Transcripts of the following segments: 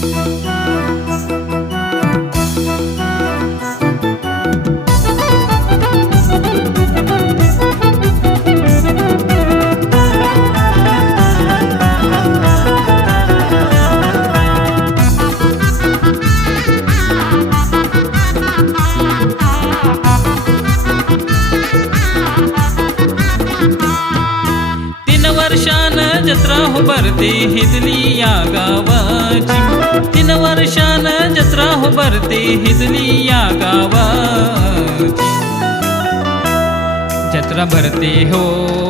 तीन जत्रा भरते हिजली या गावाची. तीन वर्षान जत्रा हो भरते हिजली या गावाची. जत्रा भरते हो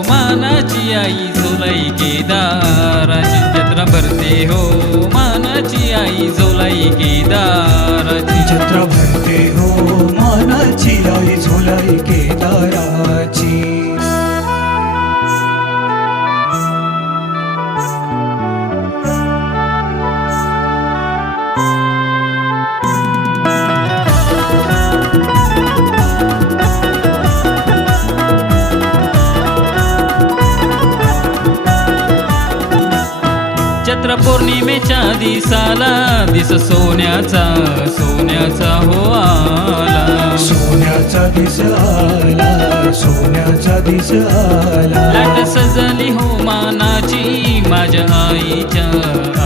मानाची आई झोलाई केदाराची. जत्रा भरते हो मानाची आई झोलाई केदाराची. जत्रा भरते हो मानाची आई झोलाई केदाराची. पौर्णिमेच्या दिसाला दिस सोन्याचा सोन्याचा हो आला. सोन्याचा दिस आला सोन्याचा दिस आला. लाट सजली हो मानाची माझ्या आईच्या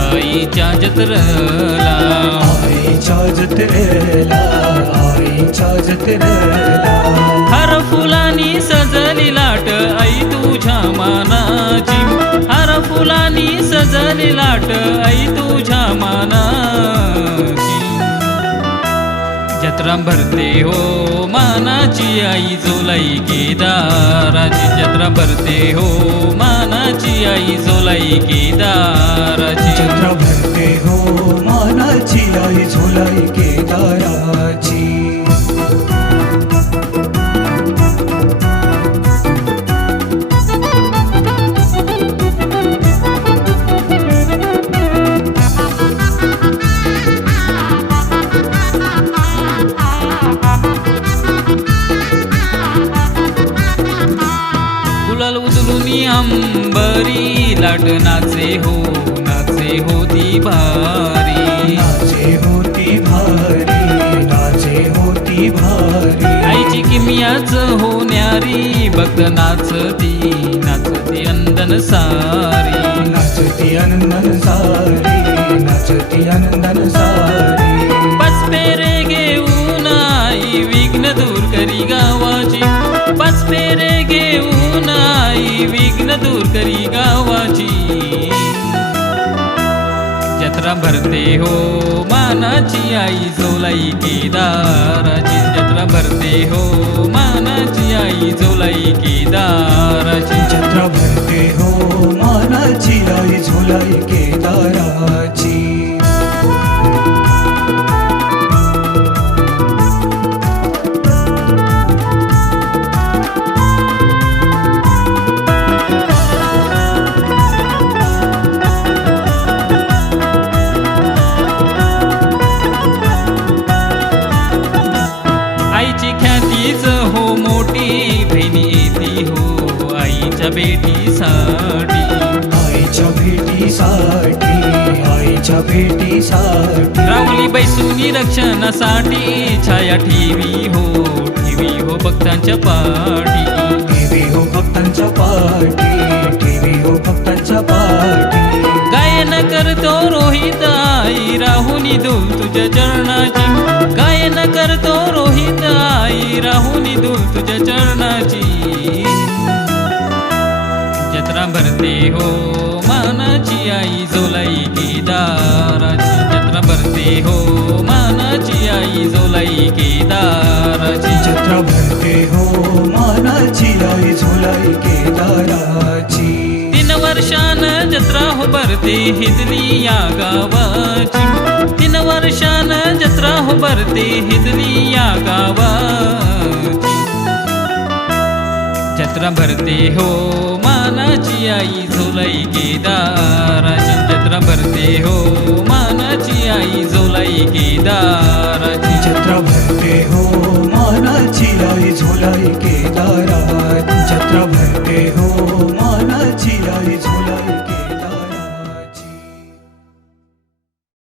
आईच्या जत्रला. आईच्या जत्रेला आईच्या जत्रेला. हर फुलांनी सजली लाट आई तुझ्या मानाची. हर फुलांनी सजली लाट आई तुझ्या मानाची. जत्रा भरते हो मानाची आई जोलाई केदाराची. जत्रा भरते हो मानाची आई जोलाई केदाराची. जत्रा भरते हो मानाची आई झोलाई केदाराची. अंबरी लाट नाचे हो नाचे होती भारी. नाचे होती भारी नाचे होती भारी. आईची किमियाच हो न्यारी भक्त नाचती नाचती अंदन सारी. नाचती आनंदन सारी. दूर करी गावाची. जत्रा भरते हो मानाची आई झोलाई केदाराची. जत्रा भरते हो मानाची आई झोलाई केदाराची. जत्रा भरते हो मानाची आई झोलाई केदाराची. रावली बैसुनी रक्षणासाठी छाया ठेवी हो ठेवी हो भक्तांच्या पाठी. टीव्ही हो भक्तांच्या पाठी टीव्ही हो भक्तांच्या पाठी. गायन करतो रोहित आई राहुनी दुल तुझ्या चरणाची. गायन करतो रोहित आई राहुनी दुल तुझ्या चरणाची. जत्रा भरते हो मानाची आई जोलाई केदाराची भरते हो मानाची आई जोलाई केदाराची जत्रा भरते हो मानाची आई झोलाई केदाराची तीन वर्षान जत्रा हो भरते हिजली या गावाची. तीन वर्षान जत्रा हो भरते हिजली या गावाची. जत्रा भरते हो मानाची आई झोलाई केदाराची जत्रा भरते हो सारी झुलाई केदाराची. छत्र म्हणते हो मानाची लाई झुलाई केदारा